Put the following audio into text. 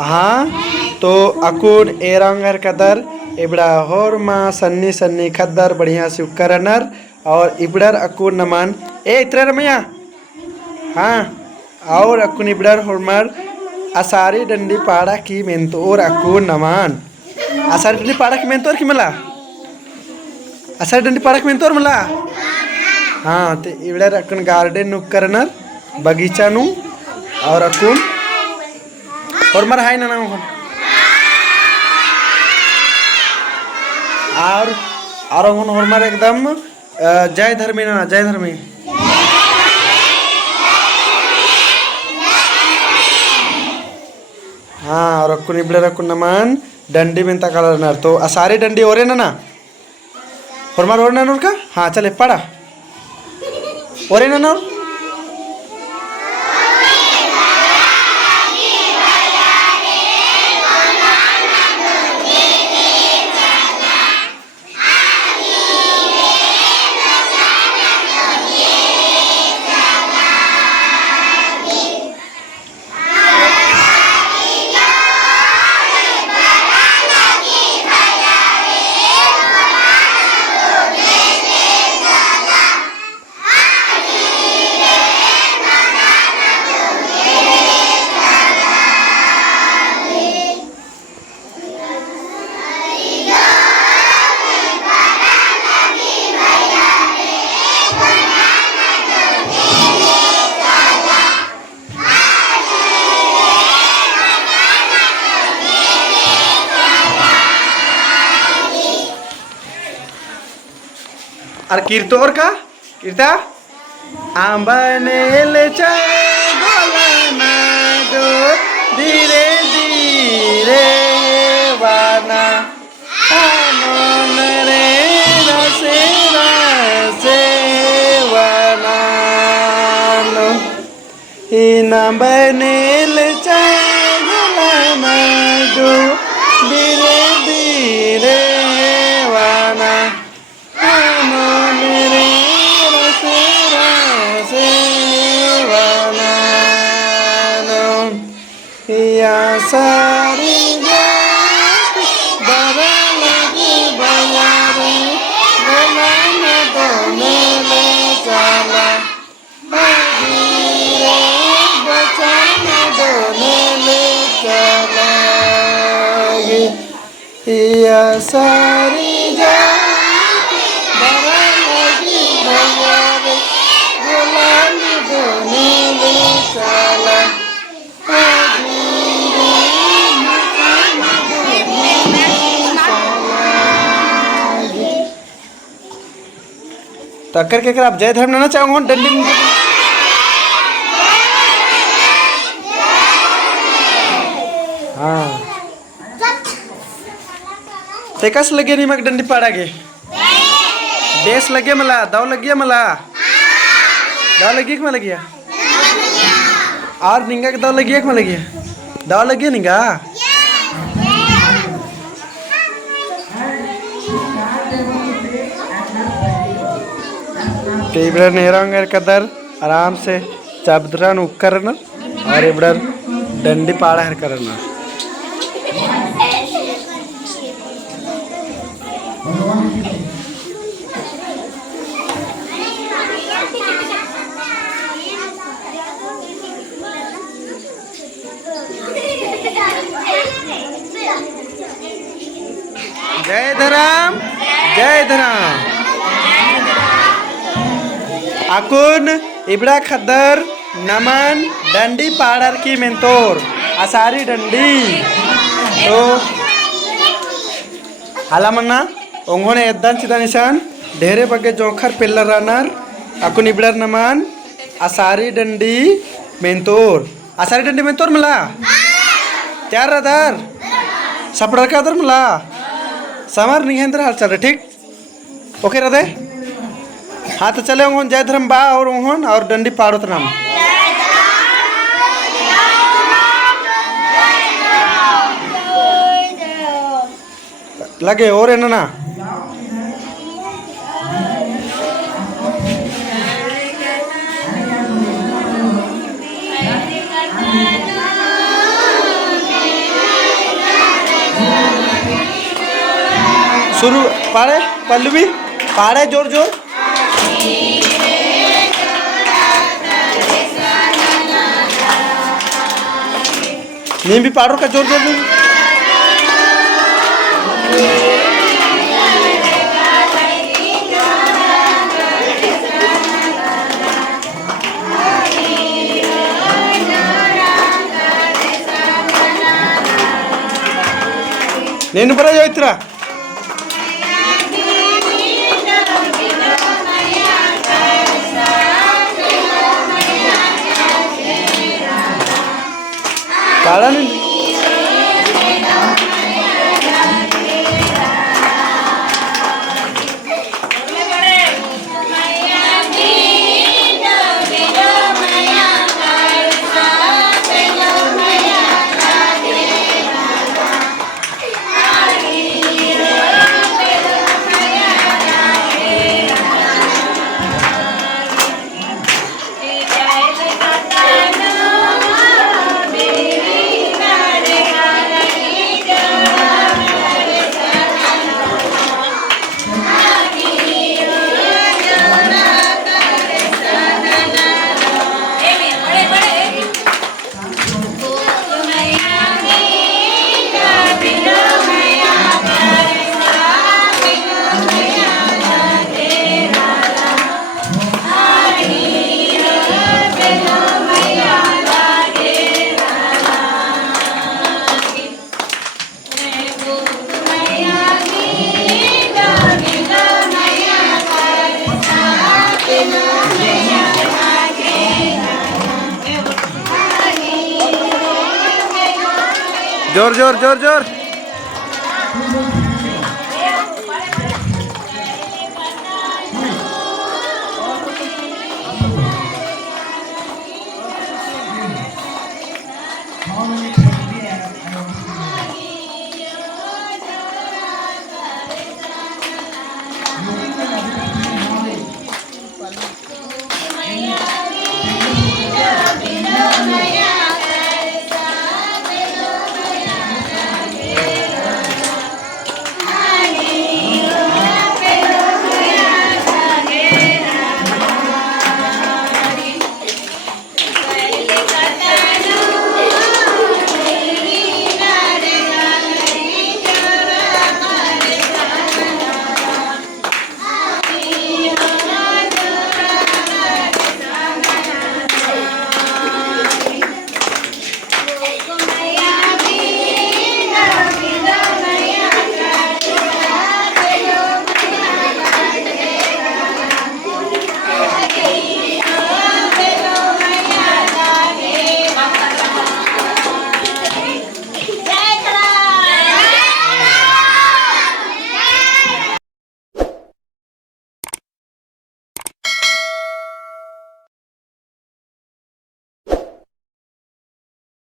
हाँ तो अकुन एरंगर कदर इबड़ा होरमा सन्नी सन्नी खद्दर बढ़िया से करनर और इबड़र अकुन नमन ए इतरे रमैया हाँ और अकुन इबड़र होरमर असारी डंडी पाड़ा की मेंतोर अकुन नमन असारी डंडी पाड़ा की मेंतोर की मला असारी डंडी पाड़ा की मेंतोर मला हाँ तो इबड़र अकुन गार्डन नुक करनर बगीचा नु और अकुन और मर हाय ना ना और हमार एकदम जय धर्मी ना जय धर्मी हाँ और कुन इबड़े रकुन नमान डंडी में तकल नर तो असारी डंडी ओरे ना हमार और ना का हाँ चले पड़ा ओरे ना और कीर्तो और का कीर्ता आंबने ले चले गोलाना दो धीरे धीरे वाना आनोन रे रसे रसे वाना नो इनांबने ले चले गोलाना दो धीरे धीरे वाना सारी बड़ा लगी बयारे गोलाना दोने ले चला बगीरे बचाना दोने ले चला या सारी बड़ा लगी बयारे गोलाना दोने ले चला तो करके कर आप जय धर्म ना चाहो डंडी हाँ ते कस लगे नहीं मग डंडी पाड़ा के देश लगे मला दाव लगिया मला दाव लगी कि मला लगिया और निंगा के दाव लगिया कि मला लगिया दाव लगिया निंगा इबड़र नेहरांगर कदर आराम से चाबदरान उपकरण और इबड़र डंडी पाड़ा हर करना जय धराम जय धराम अकुन इबड़ा खद्दर नमन डंडी पाड़र की मेंतोर असारी डंडी तो हालामन्ना उन्होंने एदान चिदा निशान ढेरे बगे जोखर पिल्लर रनर अकुन इबड़र नमन असारी डंडी मेंतोर असारी डंडी मेंतोर मला त्यार रदर सपड़र का दर मला समर निहेंद्र हाल चल रहे ठीक ओके रदे हाँ तो चले उन्होंने जय धर्म बा और उन्होंने और डंडी पाड़ो तो नाम लगे और है ना शुरू पाड़े पल्लवी पाड़े जोर जोर नीम भी पाड़ो का जोर जोर नीम నేను పరా చైత్ర పాడని जोर जोर जोर जोर How many teddy bears?